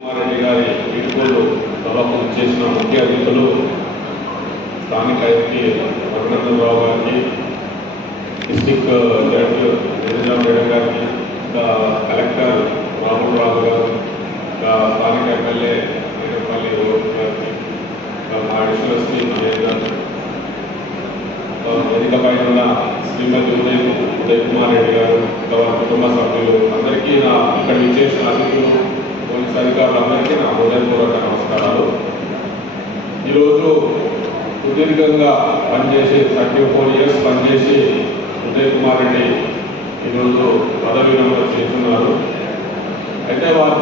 రెడ్డి గారి వీడుకోలు సభకు చేసిన ముఖ్య అతిథులు స్థానిక ఐటీ రఘునందరావు గారికి డిస్టిక్ జడ్జి నిరంజన్ రెడ్డి గారికి ఇంకా కలెక్టర్ రాహుల్ రావు గారు ఇంకా స్థానిక ఎమ్మెల్యే నేరపల్లి రోహిత్ గారికి ఇంకా మా అడిషనల్ శ్రీ మహేష్ గారు వేదిక పైన ఉన్న శ్రీమతి ఉదయ్ ఉదయ్ కుమార్ రెడ్డి గారు ఇంకా వారి కుటుంబ సభ్యులు అందరికీ నా ఇక్కడ విచ్చేసిన అతిథులు పోలీస్ అధికారులందరికీ నా హృదయపూర్వక నమస్కారాలు. ఈరోజు సుదీర్ఘంగా పనిచేసి థర్టీ ఫోర్ ఇయర్స్ పనిచేసి ఉదయ్ కుమార్ రెడ్డి ఈరోజు పదవి విరమణ చేస్తున్నారు. అయితే వారు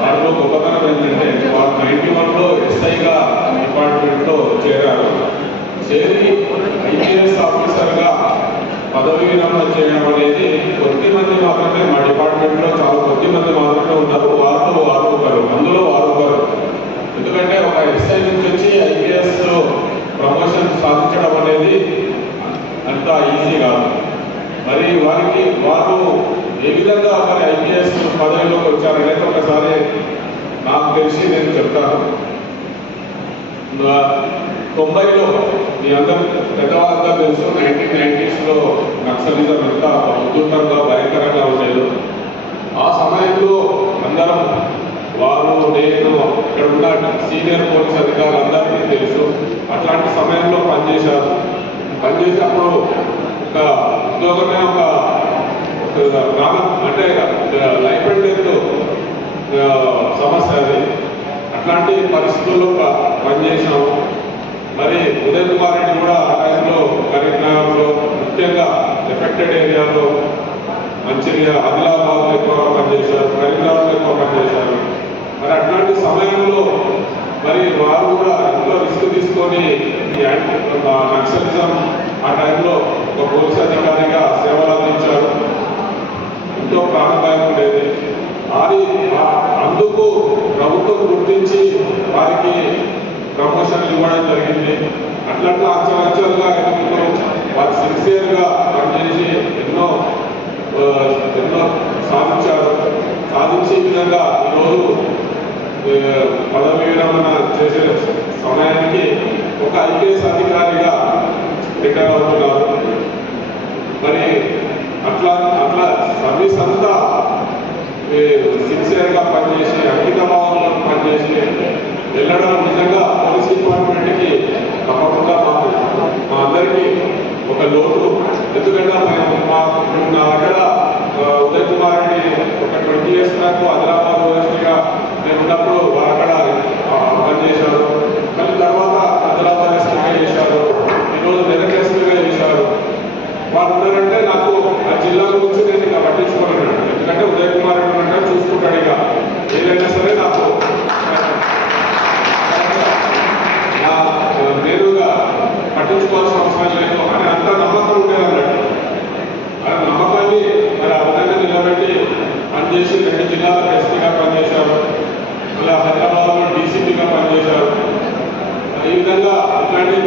వారిలో గొప్పతనం ఏంటంటే వారు నైన్టీ వన్లో ఎస్ఐగా డిపార్ట్మెంట్లో చేరారు. చేరి ఐపీఎస్ ఆఫీసర్గా పదవి విరమణ చేయడం అనేది కొద్ది మంది మాత్రమే మా డిపార్ట్మెంట్లో చాలా కొద్ది మంది మాత్రమే ఉన్నారు వారిలో వారు ఒకరు అందులో వారు ఒకరు ఎందుకంటే ఒక ఎస్ఐ నుంచి వచ్చి ఐపీఎస్ ప్రమోషన్ సాధించడం అనేది అంత ఈజీ కాదు. మరి వారికి వారు ఏ విధంగా మరి ఐపీఎస్ పదవిలోకి వచ్చారనేది ఒకసారి నాకు తెలిసి నేను చెప్తాను. తొంభైలో మీ అందరూ పెద్దవాళ్ళంతా తెలుసు నైన్టీన్ నైన్టీస్లో నక్సలిజం ఎంత ఉధృతంగా భయంకరంగా ఉండేది. ఆ సమయంలో అందరం వారు నేను ఇక్కడ ఉన్న సీనియర్ పోలీస్ అధికారులు అందరికీ తెలుసు అట్లాంటి సమయంలో పనిచేశారు పనిచేసినప్పుడు ఒక ఉద్యోగమే ఒక గ్రామం అంటే లైఫ్ అండ్ డెత్ సమస్య అది. అట్లాంటి పరిస్థితుల్లో ప- పనిచేసాము మరి ఉదయ్ కుమార్ రెడ్డి కూడా ఆ టైంలో కరీంనగర్లో ముఖ్యంగా ఎఫెక్టెడ్ ఏరియాలో మంచిర్యాల ఆదిలాబాద్లో ఎక్కువ పనిచేశారు కరీంనగర్లో ఎక్కువ పనిచేశారు మరి అట్లాంటి సమయంలో మరి వారు కూడా ఎంతో రిస్క్ తీసుకొని నక్సలిజం ఆ టైంలో ఒక పోలీస్ అధికారిగా సేవలు అందించారు. ఎంతో ప్రాణభయం ఉండేది అది అందుకు ప్రభుత్వం గుర్తించి వారికి ప్రమోషన్ ఇవ్వడం జరిగింది. అట్లట్లా అంచెలంచెలుగా ఎన్నికలు వారు సిన్సియర్గా పనిచేసి ఎన్నో ఎన్నో సాధించారు. సాధించే విధంగా ఈరోజు పదవి విరమణ చేసే సమయానికి ఒక ఐపీఎస్ అధికారిగా రిటైర్ అవుతున్నారు మరి అట్లా అట్లా సర్వీస్ అంతా సిన్సియర్గా పనిచేసి అంకితభావంలో పనిచేసి వెళ్ళడం నిజంగా చూసుకుంటాను ఇక ఏదైనా సరే నాకు నా నేరుగా పట్టించుకోవాల్సిన అవసరం లేదు. అని అంత నమ్మకం ఉండేదన్నట్టు ఆ నమ్మకాన్ని మరి ఆ విధంగా నిలబెట్టి పనిచేసి రెండు జిల్లాలకు ఎస్పీగా పనిచేశారు. అలా హైదరాబాద్లో డీసీపీగా పనిచేశారు. ఈ విధంగా అట్లాంటి